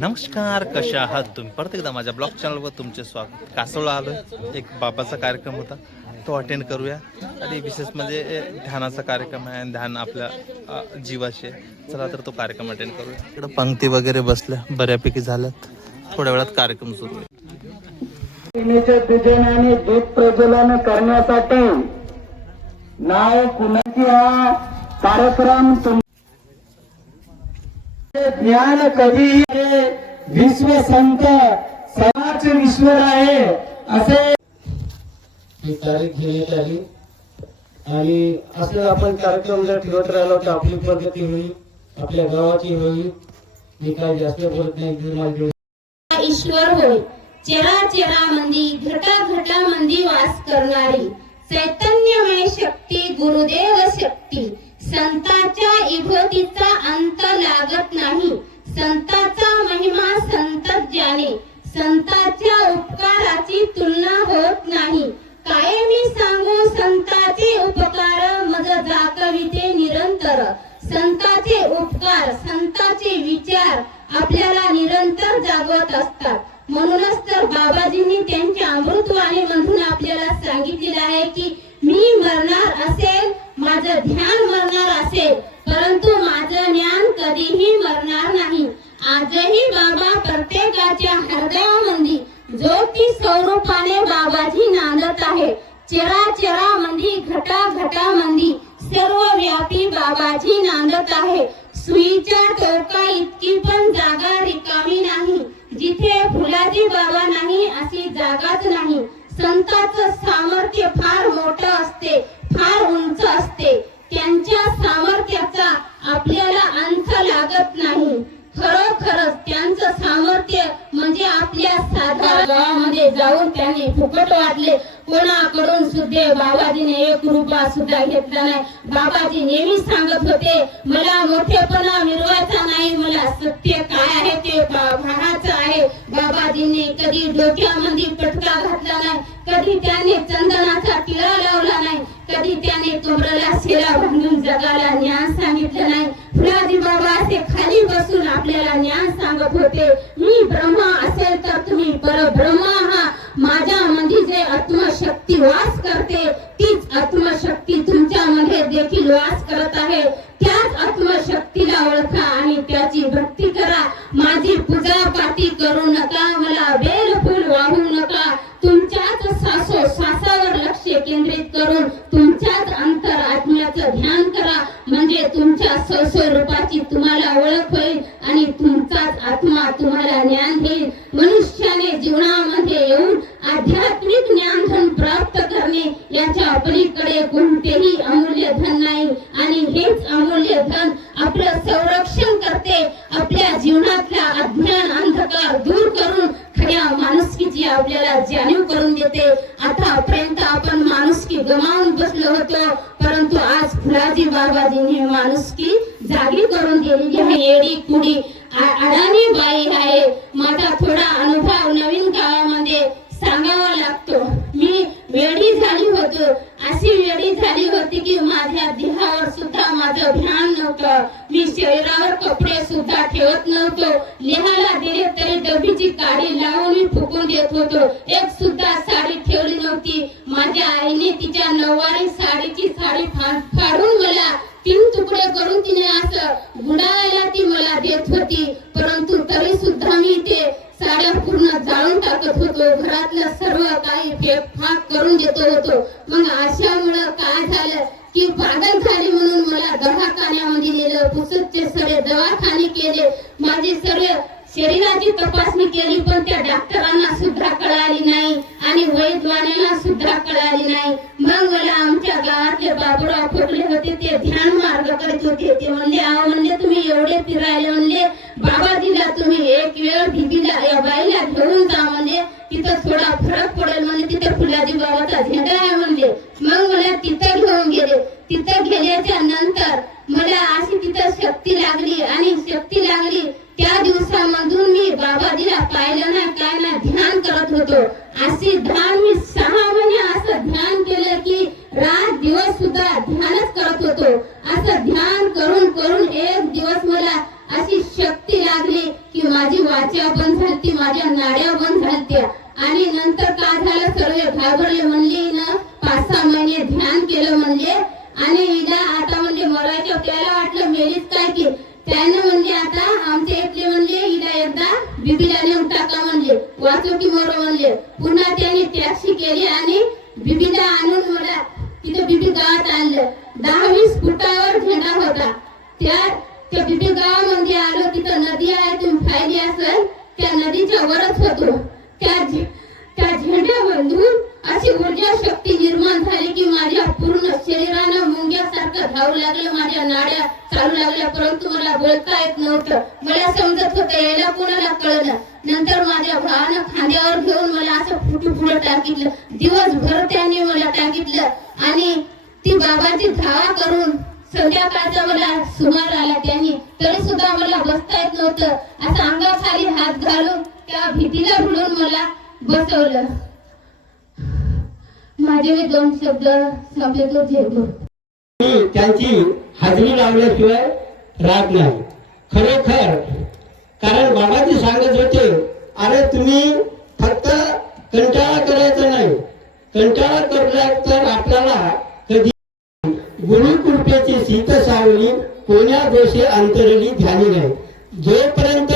नमस्कार, कशा आहात तुम्ही? परत एकदा माझ्या ब्लॉग चॅनलवर तुमचे स्वागत. कासवला आलोय, एक बाबाचा कार्यक्रम होता तो अटेंड करूया. आणि विशेष म्हणजे ध्यानाचा कार्यक्रम आहे आणि ध्यान आपल्या जीवाचे. चला तर तो कार्यक्रम अटेंड करूया. इकडं पंक्ती वगैरे बसल्या बऱ्यापैकी झाल्यात. थोड्या वेळात कार्यक्रम सुरू आहे. पूजन आणि दीप प्रज्वलन करण्यासाठी नाव कुणाची हा कार्यक्रम ज्ञान कवी विश्व संत समाज ईश्वर आहे असे ही तारीख घेण्यात आली. आणि असं आपण कार्यक्रम जर ठेवत राहिलो तर आपली प्रगती होईल, आपल्या गावाची होईल. मी काय जास्त बोलत नाही. ईश्वर होय, चराचरामंदी घटाघटामंदी वास करणारी चैतन्यमय शक्ती, गुरुदेव शक्ती. संतांच्या विभूतीचा अंत लागत नाही, संतांचा महिमा संतच जाणे. संतांच्या उपकाराची तुलना होत नाही, कायमी सांगू संतांचे उपकार, मज दाखविते निरंतर. संतांचे उपकार, संतांचे विचार आपल्याला निरंतर जागवत असतात. म्हणूनच तर बाबाजींनी त्यांच्या अमृतवाणी मधून आपल्याला सांगितलेलं आहे की मी मरणार असेल, माझं ध्यान मरणार असेल, परंतु माझं ज्ञान कधीही मरणार नाही. आजही बाबा प्रत्येकाच्या हृदयामध्ये ज्योती स्वरूपाने बाबाजी नांदत आहे. चराचरामंदी घटाघटामंदी सर्वव्यापी बाबाजी नांदत आहे. सुईच्या टोका इतकी पण जागा रिकामी नाही, जिथे फुलाजी बाबा नाही अशी जागाच नाही. संतांचं सामर्थ्य फार मोठं असते, फार उंच असते. त्यांच्या सामर्थ्याचा आपल्याला अंत लागत नाही. खरोखरच त्यांचं सामर्थ्य म्हणजे आपल्या साध्या गावामध्ये जाऊन त्यांनी फुकट वाटले. कोणाकडून सुद्धा बाबाजीने एक रुपया सुद्धा घेतला नाही. बाबाजी नेहमी सांगत होते, मला मोठेपणा मिरवायचा नाही, मला सत्य काय आहे ते पाहायचं आहे. बाबाजींनी कधी डोक्यामध्ये पटका घातला नाही, कधी त्याने चंदनाचा टिळा लावला नाही, कधी त्याने कमरेला शिरा बांधून जगाला ज्ञान सांगितलं नाही. फुलाजी बाबा असे खाली बसून आपल्याला ज्ञान सांगत होते, मी ब्रह्मा असेल तर तुम्ही परब्रह्मा आहात. माझ्यामध्ये जे आत्मशक्ती वास करते तीच आत्मशक्ती तुमच्यामध्ये देखील वास करत आहे. त्याच आत्मशक्तीला ओळखा आणि त्याची भक्ती करा. माझी पूजा पाठी करू नका, मला बेल फूल वाहू नका. तुमच्याच श्वासावर लक्ष केंद्रित करून तुमच्याच अंतर आत्म्याचं ध्यान करा, म्हणजे तुमच्या स्वस्वरूपाची तुम्हाला ओळख होईल आणि तुमचाच आत्मा तुम्हाला ज्ञान देईल. मनुष्याने जीवनामध्ये येऊन आध्यात्मिक ज्ञानधन प्राप्त करणे याच्या पलीकडे कोणतेही अमूल्य धन नाही. आणि हेच अमूल्य धन आपलं संरक्षण करते, आपल्या जीवनातला अज्ञान अंधकार दूर करून खऱ्या माणुसकीची आपल्याला जाणीव करून देते. आतापर्यंत आपण माणुसकी गमावून बसलो होतो, परंतु आज फुलाजी बाबाजींनी माणुसकी जागी करून दिलेली आहे. येडी कुडी अडाणी बाई आहे. माझा थोडा अनुभव नवीन गावामध्ये सांगावा लागतो. मी वेडी झाली होतो, अशी वेडी झाली होती की माझ्या देहावर सुद्धा माझं ध्यान नव्हतं. मी शरीरावर कपडे सुद्धा ठेवत नव्हतो. लिहायला दिले तरी डबीची काडी लावून मी फुकून देत होतो. एक सुद्धा साडी ठेवली नव्हती. माझ्या आईने तिच्या नऊवारी साडीची साडी फाडून मला 3 तुकडे करून तिने असं गुंडाळायला ती मला देत होती. परंतु तरी सुद्धा मी ते साड्या पूर्ण जाळून टाकत होतो. घरातलं सर्व काही फेकफाक करून देत होतो. मग अशामुळं काय झालं की पागल झाली म्हणून मला दवाखान्यामध्ये नेलं. पुसतचे सगळे दवाखाने केले, माझी सर्व शरीराची तपासणी केली, पण त्या डॉक्टरांना सुद्धा कळाली नाही आणि वैद्यवानांना सुद्धा कळाली नाही. मग मला आमच्या गावातले बाबूराव फोडले होते, ते ध्यान मार्ग करीत होते. ते म्हणले तुम्ही एवढे फिरायले, म्हणले बाबाजीला तुम्ही एक वेळ भिबीला या बाईला घेऊन जा, म्हणजे तिथं थोडा फरक पडेल, म्हणजे तिथे फुलाजी बाबाचा झेंडा आहे म्हणले. मग मला तिथं घेऊन गेले. तिथं गेल्याच्या नंतर मला अशी तिथं शक्ती लागली आणि शक्ती लागली. त्या दिवसामधून मी बाबाजीला पाहिलं ना काय ना ध्यान करत होतो. असे ध्यान मी 6 महिने असं ध्यान केलं की रात दिवस सुद्धा ध्यानच करत होतो. असं ध्यान करून करून एक दिवस मला अशी शक्ती लागली की माझी वाचा बंद झाली, माझ्या नाड्या बंद झालत्या. आणि नंतर काय झालं, सर्व घाबरले. म्हणले ना 5-6 महिने ध्यान केलं म्हणले, आणि हिला आता म्हणजे मरायच्या. त्याला वाटलं मेलीच काय की, त्यानं म्हणजे आता आमच्या इथले म्हणले हिला एकदा बिबीला नेऊन टाका म्हणले, वाचो की मरो म्हणले. पुन्हा त्यांनी टॅक्सी केली आणि बिबीला आणून मला तिथे बिबी गावात आणलं. 10-20 फुटावर झेंडा होता. त्या बिबी गावामध्ये आलो. तिथं नदी आहे, तुम्ही पाहिली असेल. त्या नदीच्या वरच होतो. त्या झेंड्यामधून अशी ऊर्जा शक्ती निर्माण झाली की माझ्या पूर्ण शरीरानं मुंग्यासारखं धावू लागलं. माझ्या नाड्या चालू लागल्या, परंतु मला बोलता येत नव्हतं. मला समजत होतं याला कोणाला कळलं. नंतर माझ्या भावानं खांद्यावर घेऊन मला असं फुटू पुढं टाकितलं. दिवसभर त्यांनी मला टाकितलं आणि ती बाबाची धावा करून संध्याकाळचा मला सुमार आला. त्यांनी तरी सुद्धा मला बसता येत नव्हतं. असं अंगाखाली हात घालून त्या भीतीला भुलून मला बसवलं. माझे मी 2 शब्द संपले तो झेडू. त्यांची हाजरी लावल्याशिवाय राग नाही खरोखर. कारण बाबाजी सांगत होते, अरे तुम्ही फक्त कंटाळा करायचा नाही. कंटाळा करला तर आपल्याला कधी गुरुकृपेची शीत सावली कोण्या दोषे अंतरली ध्यानी नाही. जोपर्यंत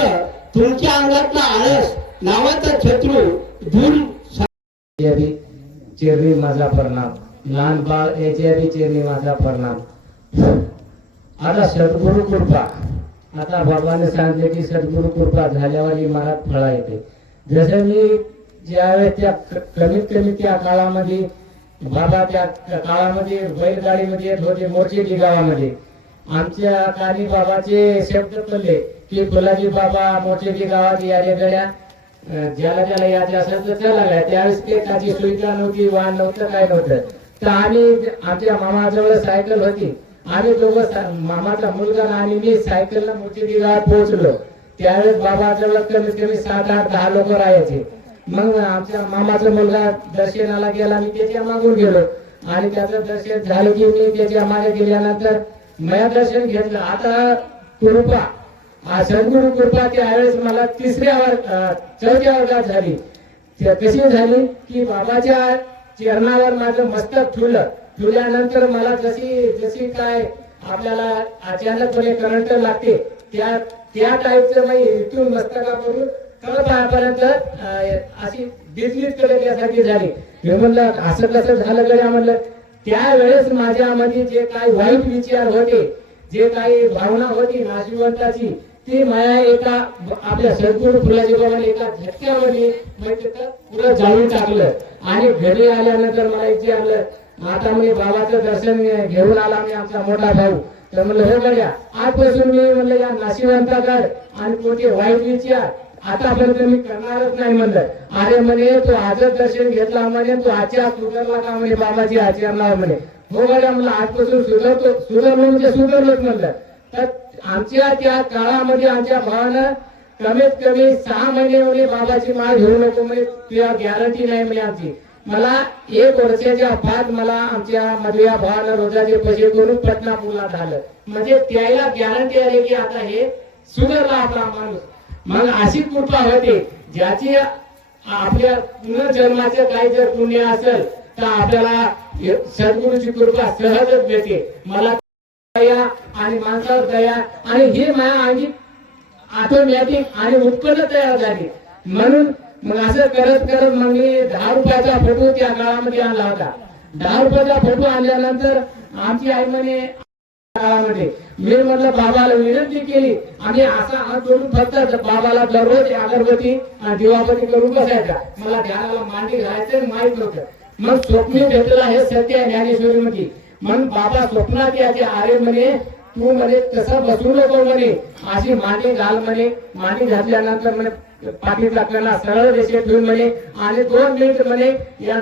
तुमच्या अंगातला आळस नावाचा शत्रू दूर. चेरणी माझा प्रणाम. लहान बाळ याच्या चेरणी माझा प्रणाम. आता सद्गुरु कृपा, आता बाबाने सांगितले की सद्गुरु कृपा झाल्यावर मला फळा येते. जसं मी ज्यावेळेस त्या कमीत कमी त्या काळामध्ये बाबा त्या काळामध्ये बैलगाडीमध्ये येत होते मोर्चेडी गावामध्ये. आमच्या काली बाबाचे शब्द पडले की फुलाजी बाबा मोर्चेडी गावात या रे गड्या, ज्याला ज्याला यायचे असेल तर चला गड्या. त्यावेळेस ते त्याची सुविधा नव्हती, वाहन नव्हतं, काय नव्हतं. तर आम्ही आमच्या मामाजवळ सायकल होती. आम्ही दोघं, मामाचा मुलगा आणि मी सायकलला मोर्चेडी गावात पोहोचलो. त्यावेळेस बाबाजवळ कमीत कमी 7-8-10 लोक राहायचे. मग आमच्या मामाचा मुलगा दर्शनाला गेला, मी त्याच्या मागून गेलो आणि त्याचं दर्शन झालं की मी त्याच्या मागे गेल्यानंतर मया दर्शन घेतलं. आता कृपा, सद्गुरु कृपा त्यावेळेस मला 4थ्या वर्गात झाली. कशी झाली की बाबाच्या चरणावर माझं मस्तक ठुल्यानंतर मला जशी काय आपल्याला अचानकपणे करंट लागते त्या टाईपचं मी इथून मस्तकावरून तळपायापर्यंत अशी डिसलीच कडक यासाठी झाली. मी म्हणलं असं कसं झालं गड्या म्हणलं. त्यावेळेस माझ्यामध्ये जे काही वाईट विचार होते, जे काही भावना होती नाशिवंताची, ती माया एका आपल्या सद्गुरु फुलाजी बाबाने एका झटक्यामध्ये पुरं जाळून टाकलं. आणि घरी आल्यानंतर मला विचारलं, आता मी बाबाचं दर्शन घेऊन आला मी आमचा मोठा भाऊ. तर म्हणलं हो गड्या, आजपासून मी म्हणलं या नाशिवंताकडे आणि कोणते वाईट विचार आतापर्यंत मी करणारच नाही म्हणलं. अरे म्हणे तू आजच दर्शन घेतला म्हणे, तू आजच्या सुधारला का म्हणे बाबाची आचरणावर म्हणे. हो गड्या म्हणलं आजपासून सुधारलो म्हणजे सुधारलोच म्हणलं. तर आमच्या त्या काळामध्ये आमच्या भावानं कमीत कमी 6 महिने म्हणे बाबाची माळ घेऊ नको म्हणे, तुला गॅरंटी नाही म्हणे आमची. मला 1 वर्षाच्या बाद मला आमच्या मधल्या भावानं रोजाचे पैसे करून पटनापूरला झालं. म्हणजे त्याला गॅरंटी आली की आता हे सुधारला आपला माणूस. मग अशी कृपा होते ज्याची आपल्या पुनर्जन्माचे काही जर पुण्य असेल तर आपल्याला सद्गुरूची कृपा सहजच मिळते. मला दया आणि माणसावर दया आणि हे माझ्या अंगी ऑटोमॅटिक आणि उत्पन्न तयार झाली. म्हणून मग असं करत करत मग मी 10 रुपयाचा फोटो त्या काळामध्ये आणला होता. 10 रुपयाचा फोटो आणल्यानंतर आमची आई म्हणे काळामध्ये मी म्हटलं बाबाला विनंती केली आणि असा हात जोडून फक्त बाबाला दररोज अगरबत्ती आणि दिवाबत्ती करून बसायचा. मला ध्यानाला मांडी घालायचं माहित नव्हतं. मग स्वप्न भेटलं हे सत्य आहे ज्ञानेश्वरी मध्ये. मग बाबा स्वप्नात याचे अरे म्हणे तू म्हणे तसं बसू नको म्हणे, अशी मांडी घाल म्हणे. मांडी घातल्यानंतर म्हणे पाठीतला कणा सरळ रेषेत ठेवून म्हणे आणि 2 मिनिट म्हणे या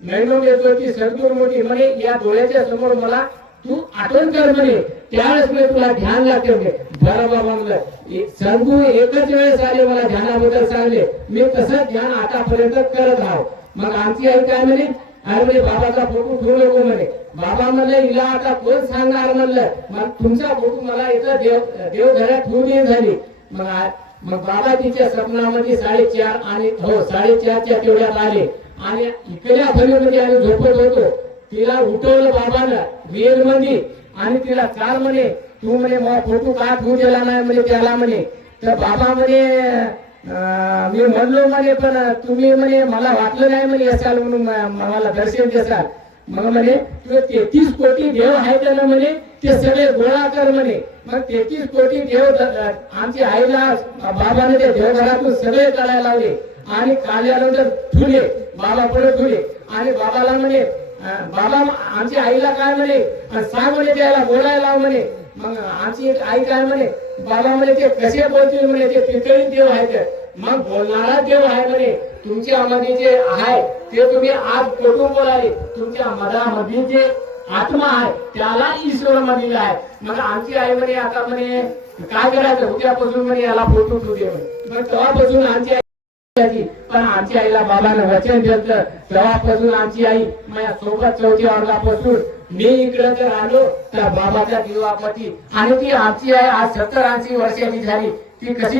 नैनोमेश्वरची सद्गुरू मोठी म्हणे या डोळ्याच्या समोर मला तू आठवण कर म्हणे, त्यावेळेस मी तुला ध्यान लागते म्हणे. बरं बाबा म्हणलं सद्गुरू एकच वेळेस आले मला ध्यानाबद्दल सांगले, मी तसंच ध्यान आतापर्यंत करत आहो. मग आमची आई काय म्हणे अरे म्हणे बाबाचा फोटो ठेवू नको म्हणे. बाबा म्हणलं हिला आता कोण सांगणार म्हणलं, मग तुमचा फोटो मला इथं देवघरात ठेवून झाली. मग मग बाबा तिच्या स्वप्नामध्ये 4:30 आणि 4:30च्या तेवढ्यात आले आणि इकडल्या खोलीमध्ये आम्ही झोपत होतो. तिला उठवलं बाबानं वेल मध्ये आणि तिला चाल म्हणे, तू म्हणे मग फोटो का ठेवू दिला नाही म्हणे त्याला म्हणे. तर बाबा म्हणे मी म्हणलो म्हणे पण तुम्ही म्हणे मला वाटलं नाही म्हणे असाल म्हणून मला दर्शन देसाल. मग म्हणे तुझे 33 कोटी देव आहेत ना म्हणे ते सगळे गोळा कर म्हणे. मग 33 कोटी देव आमच्या आईला बाबाने ते देवघरातून सगळे काढायला लावले आणि काढल्यानंतर ठुले बाबा पुढे ठुले आणि बाबाला म्हणे बाबा आमच्या आईला काय म्हणे सांग म्हणे त्याला बोलायला लाव म्हणे. मग आमची आई काय म्हणे बाबा म्हणे ते कसे बोलतील म्हणे ते पितळी देव आहेत. मग बोलणारा देव आहे म्हणे तुमच्यामध्ये जे आहे ते तुम्ही आज कुठून बोलाले तुमच्या मनामध्ये जे आत्मा आहे त्याला ईश्वर म्हणलेला आहे. मग आमची आई म्हणे आता म्हणे काय करायचं उद्यापासून म्हणे याला फोटो ठेवू दे म्हणे. मग तेव्हापासून आमची पण आमच्या आईला बाबानं वचन दिलं तेव्हापासून आमची आई माझ्या सोबत 4थी वर्गापासून मी इकडे जर आलो तर बाबाच्या दिवापती आणि ती आमची आई आज 70-80 वर्षाची झाली. ती कशी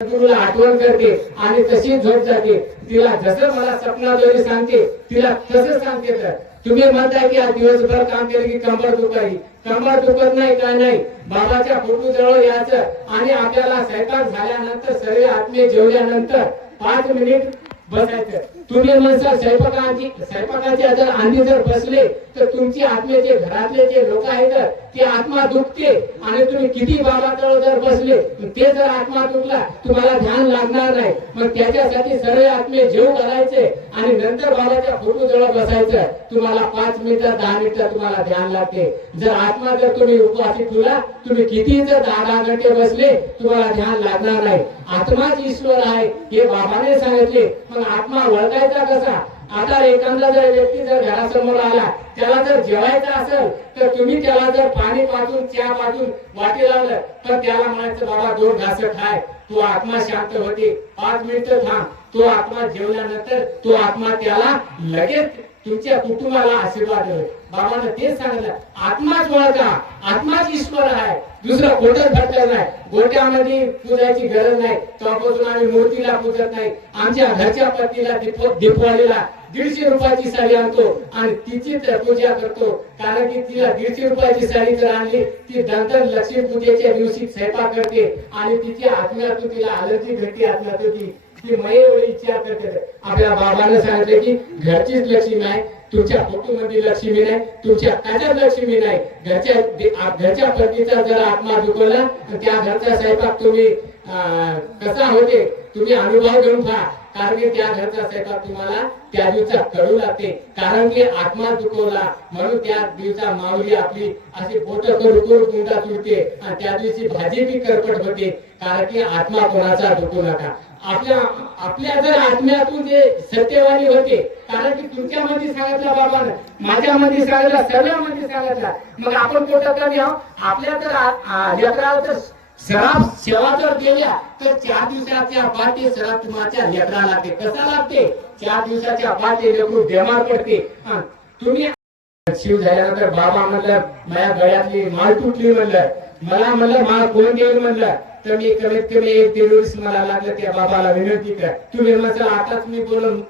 गुरुला आठवण करते आणि तशी झोप जाते. तिला जसं मला स्वप्नाद्वारे सांगते तिला तसं सांगते. तर तुम्ही म्हणताय की आज दिवसभर काम केलं की कंबर दुखावी, कंबर दुखत नाही काय नाही. बाबाच्या फोटो जवळ यायचं आणि आपल्याला स्वयंपाक झाल्यानंतर सर्व आत्मे जेवल्यानंतर 5 मिनिट बसायचं. तुम्ही म्हणता स्वयंपाकाच्या जर आधी जर बसले तर तुमची आत्मेचे घरातले जे लोक आहेत ते आत्मा दुखते आणि तुम्ही किती बाबाजवळ जर बसले ते जर आत्मा दुखला तुम्हाला ध्यान लागणार नाही. मग त्याच्यासाठी सर्व आत्मे जेव घालायचे आणि नंतर बाबाच्या फोटो जवळ बसायचं. तुम्हाला 5 मिनिटं 10 मिनिटं तुम्हाला ध्यान लागते. जर आत्मा जर तुम्ही उपवासी ठेवला तुम्ही किती जर 10 घंटे बसले तुम्हाला ध्यान लागणार नाही. आत्माच ईश्वर आहे हे बाबाने सांगितले. मग आत्मा ओळखायचा कसा? आता एखादा जर व्यक्ती जर घरासमोर आला त्याला जर जेवायचं असेल तर तुम्ही त्याला जर पाणी पाजून चहा पाजून वाटी लावलं तर त्याला म्हणायचं बाबा 2 घास खाय. तो आत्मा शांत होते. 5 मिनिटं थांब. तो आत्मा जेवल्यानंतर तो आत्मा त्याला लगेच तुमच्या कुटुंबाला आशीर्वाद देतो. बाबांना तेच सांगितलं आत्माच ओळखा, आत्माच ईश्वर आहे. दुसरं खोटं घडलं नाही. गोट्यामध्ये पूजायची गरज नाही. तेव्हापासून आम्ही मूर्तीला पूजत नाही. आमच्या घरच्या पत्नीला दीपवाळीला 150 रुपयाची साडी आणतो आणि तिची पूजा करतो. कारण की तिला 150 रुपयाची साडी जर आणली ती नंतर लक्ष्मी पूजेच्या दिवशी स्वयंपाक करते आणि तिच्या आत्म्यातून तिला अलर्जी भेटते. आत्म्यातून ती मये एवढी इच्छा करते. आपल्या बाबाने सांगितले की घरचीच लक्ष्मी आहे, तुमच्या कुटुंबामध्ये लक्ष्मी नाही, तुमच्या त्याच्यात लक्ष्मी नाही. घरच्या पत्नीचा जर आत्मा दुखवला तर त्या घरचा स्वयंपाक तुम्ही कसा होते तुम्ही अनुभव घेऊन पहा. कारण की त्या घरचा स्वयंपाक तुम्हाला त्या दिवसात कळू लागते. कारण की आत्मा दुखवला म्हणून त्या दिवसा माऊली आपली अशी बोट करून गुंडा तुटते आणि त्या दिवशी भाजी बी करपट होते. कारण की आत्मा कोणाचा दुखू नका. आपल्या जर आत्म्यातून जे सत्यवादी होते कारण की तुमच्यामध्ये सांगितलं बाबानं, माझ्यामध्ये सांगितलं, सर्वांमध्ये सांगितलं. मग आपण कुठं कमी आहोत? आपल्या जर लेकराला जर सराव सेवा जर केल्या तर 4 दिवसाच्या बाद ते सराव तुमच्या लेकराला लागते. कसा लागते? 4 दिवसाच्या बाद ते लेकरू बेमार पडते. तुम्ही शिव झाल्यानंतर बाबा म्हणलं माझ्या गळ्यातली माळ तुटली म्हणलं, मला म्हणलं माळ कोण देईल म्हणलं. तर मी कमीत कमी 1-1.5 वर्ष मला लागलं त्या बाबाला विनंती कर. तुम्ही म्हणलं आताच मी बोलून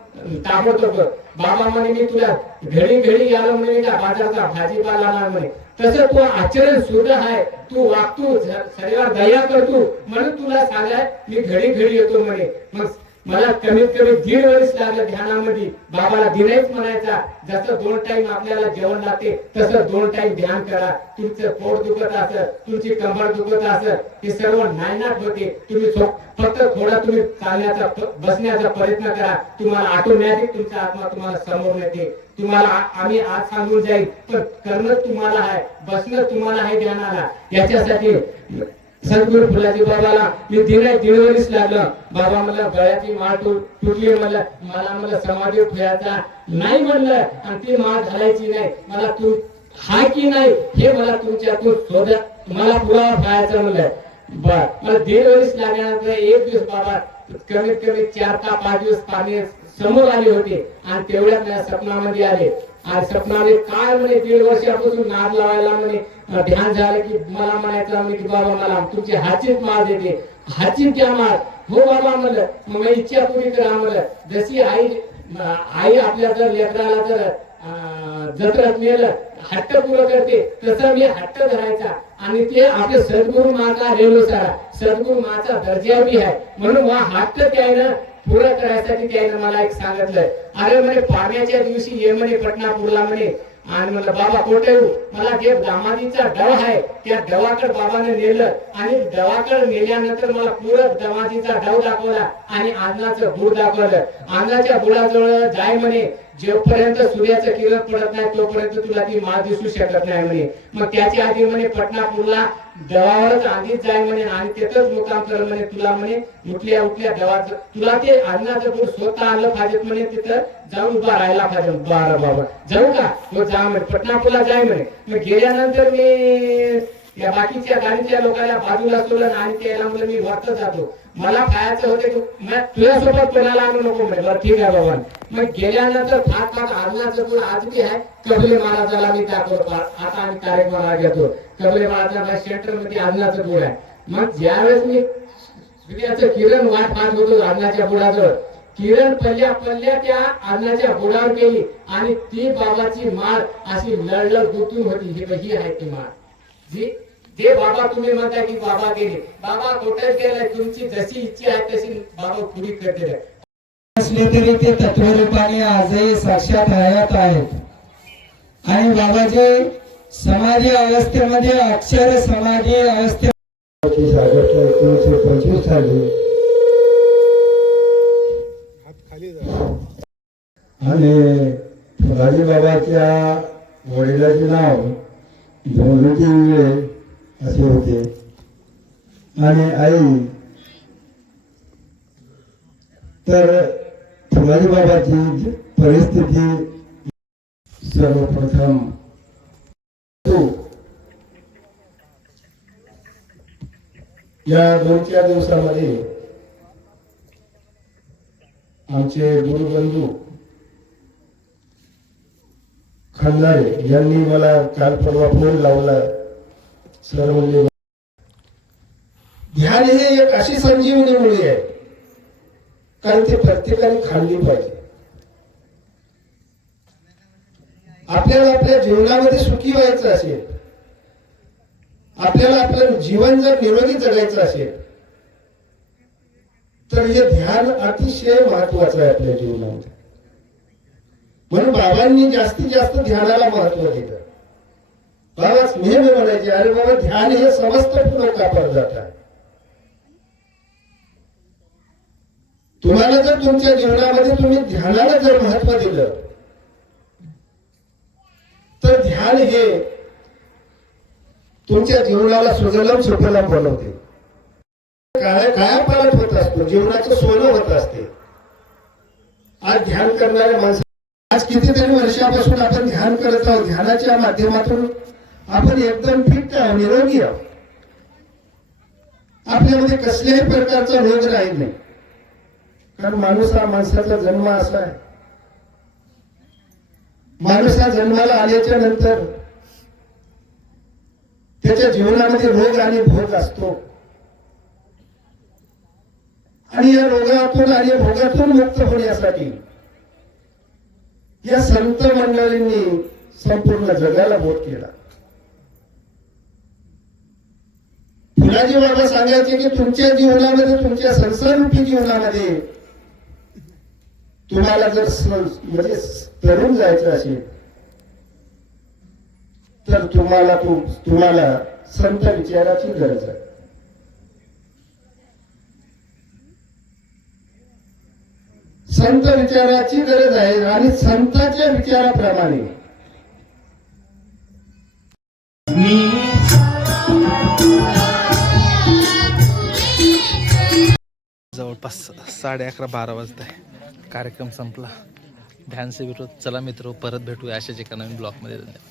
ताबडतोब बाबा म्हणे मी तुला घडी गेलो म्हणे का बाजारचा भाजीपाला आणणार म्हणे. तसं तो आचरण शुद्ध आहे. तू वागतो शरीरावर दया करतो म्हणून तुला सांगाय मी घडी येतो म्हणे. मग मला कमीत कमी 1.5 वर्ष लागलं ध्यानामध्ये. बाबाला दिनाच म्हणायचा जसं 2 टाइम आपल्याला जेवण लागते तसं 2 टाइम ध्यान करा. तुमचं पोट दुखत असं, तुमची कंबर दुखत असं ते सर्व नायनाट होते. तुम्ही फक्त थोडा तुम्ही चालण्याचा बसण्याचा प्रयत्न करा. तुम्हाला ऑटोमॅटिक तुमचा आत्मा तुम्हाला समोर येते. तुम्हाला आम्ही आज सांगून जाईल पण करणं तुम्हाला आहे, बसणं तुम्हाला आहे ध्यानाला. याच्यासाठी सद्गुरु फुलाजी बाबाला मी 1.5 वर्ष लागलं. बाबा मला गळ्याची माळ तुटली म्हणलं, मला म्हणलं समाधी ठेवायचा नाही म्हणलं आणि ती माळ घालायची नाही. मला तू हाय की नाही हे मला तुमच्यातून शोधत मला पुरावा पाहायचा म्हणलं. मला 1.5 वर्ष लागल्यानंतर एक दिवस बाबा कमीत कमी 4 का 5 दिवस पाणी समोर आले होते आणि तेवढ्यात माझ्या स्वप्नामध्ये आले. आज स्वप्नामध्ये काय म्हणे 1.5 वर्षापासून नाद लावायला म्हणे ध्यान झालं की मला म्हणायचं म्हणे की बाबा मला तुमची हातचीच माळ देते. हाची क्या मार हो बाबा म्हणलं मग इच्छा पुरी करा म्हणलं जशी आई आपल्या जर लेकराला जर जत्रात नेलं हट्ट पुरं करते तसं मी हट्ट धरायचा आणि ते आपले सद्गुरु माता रेणुसारा सद्गुरु माचा दर्जा बी आहे म्हणून हा हट्ट त्यानं पुरं करायसाठी त्यानं मला एक सांगितलंय अरे म्हणे पाण्याच्या दिवशी ये म्हणे पटनापूरला म्हणे आणि म्हणलं बाबा कोठे मला जे दामाजीचा डव आहे त्या डवाकडे बाबाने नेलं आणि डवाकडे नेल्यानंतर मला पुरं दामाजीचा डव दाखवला आणि अन्नाचं गुड दाखवलं अन्नाच्या गुडाजवळ जाय म्हणे जोपर्यंत सूर्याचं किरण पडत नाही तोपर्यंत तुला ती माळ दिसू शकत नाही म्हणे मग त्याच्या आधी म्हणे पटनापूरला डवावरच आधीच जाय म्हणे आणि तिथंच मुक्काम कर म्हणे तुला म्हणे उठल्या डवाचं तुला ते अन्नाचं गुड स्वतः आणलं पाहिजे म्हणे तिथं जाऊन उभा राहायला पाहिजे बरं बाबा जाऊ का तो जा म्हणे पटनापूरला जाय म्हणे मग गेल्यानंतर मी या बाकीच्या गाडीच्या लोकांना बाजूला सोडलं आणि त्याला म्हणलं मी वरत जातो मला खायचं होते तुझ्यासोबत कोणाला आणू नको म्हणे बरं ठीक आहे बाबा मग गेल्यानंतर फाट अन्नाचं गुण आज बी आहे कबले महाराजाला मी दाखवतो आता आम्ही कार्यक्रमाला घेतो कबले महाराजांना सेंटर मध्ये अन्नाचं गुण आहे मग ज्यावेळेस मी सूर्याचं किरण वाट पाहत होतो अन्नाच्या बुडाजवळ किरण पल्ल्या त्या अन्नाच्या बुडावर गेली आणि ती बाबाची माळ अशी लढलड गुंतून होती ही आहे ती माळ जी जे बाबा तुम्ही म्हणता की बाबा गेले बाबा कुठे गेलाय तुमची जशी इच्छा आहे तशी बाबा पुरी करते असले तरी ते तत्वरूपाने आजही साक्षात हयात आहेत आणि बाबाजी समाधी अवस्थेमध्ये अक्षर समाधी अवस्थे 1925 साली आणि फुलाजी बाबाच्या वडिलाचे नाव झोंडूची विळे असे होते आणि आई तर फुलाजी बाबाची परिस्थिती सर्वप्रथम या 2-4 दिवसामध्ये आमचे गुरुबंधू खंदारे यांनी मला काल परवा फोन लावला सर म्हणजे ध्यान हे एक अशी संजीवनी मुळी आहे कारण ते प्रत्येकाने खाल्ली पाहिजे आपल्याला आपल्या जीवनामध्ये सुखी व्हायचं असेल आपल्याला आपलं जीवन जर निरोगी जगायचं असेल तर हे ध्यान अतिशय महत्वाचं आहे आपल्या जीवनामध्ये म्हणून बाबांनी जास्तीत जास्त ध्यानाला महत्व दिलं बाबा नेहमी म्हणायचे अरे बाबा ध्यान हे समस्त लोकांवर जात आहे तुम्हाला जर तुमच्या जीवनामध्ये तुम्ही ध्यानाला जर महत्व दिलं तर ध्यान हे तुमच्या जीवनाला सुजलाम सुफलाम बनवते काया पालट होत असतो जीवनाचं सोनं होत असते आज ध्यान करणाऱ्या माणसं आज कितीतरी वर्षापासून आपण ध्यान करत आहोत ध्यानाच्या माध्यमातून आपण एकदम फिट आहोत निरोगी आहोत आपल्यामध्ये कसल्याही प्रकारचा रोग राहील नाही कारण माणूस हा माणसाचा जन्म असा आहे माणूस हा जन्माला आल्याच्या नंतर त्याच्या जीवनामध्ये रोग आणि भोग असतो आणि या रोगातून आणि भोगातून मुक्त होण्यासाठी या संत मंडळींनी संपूर्ण जगाला बोध केला फुलाजी बाबा सांगायचे की तुमच्या जीवनामध्ये तुमच्या संसाररूपी जीवनामध्ये तुम्हाला जर म्हणजे तरुण जायचं असेल तर तुम्हाला संत विचाराची गरज आहे संत विचाराची गरज आहे आणि संतांच्या विचाराप्रमाणे जवळपास 11:30-12 वाजत आहे कार्यक्रम संपला ध्यान से विरोध चला मित्र परत भेटूया अशाच एका नवीन ब्लॉगमध्ये धन्यवाद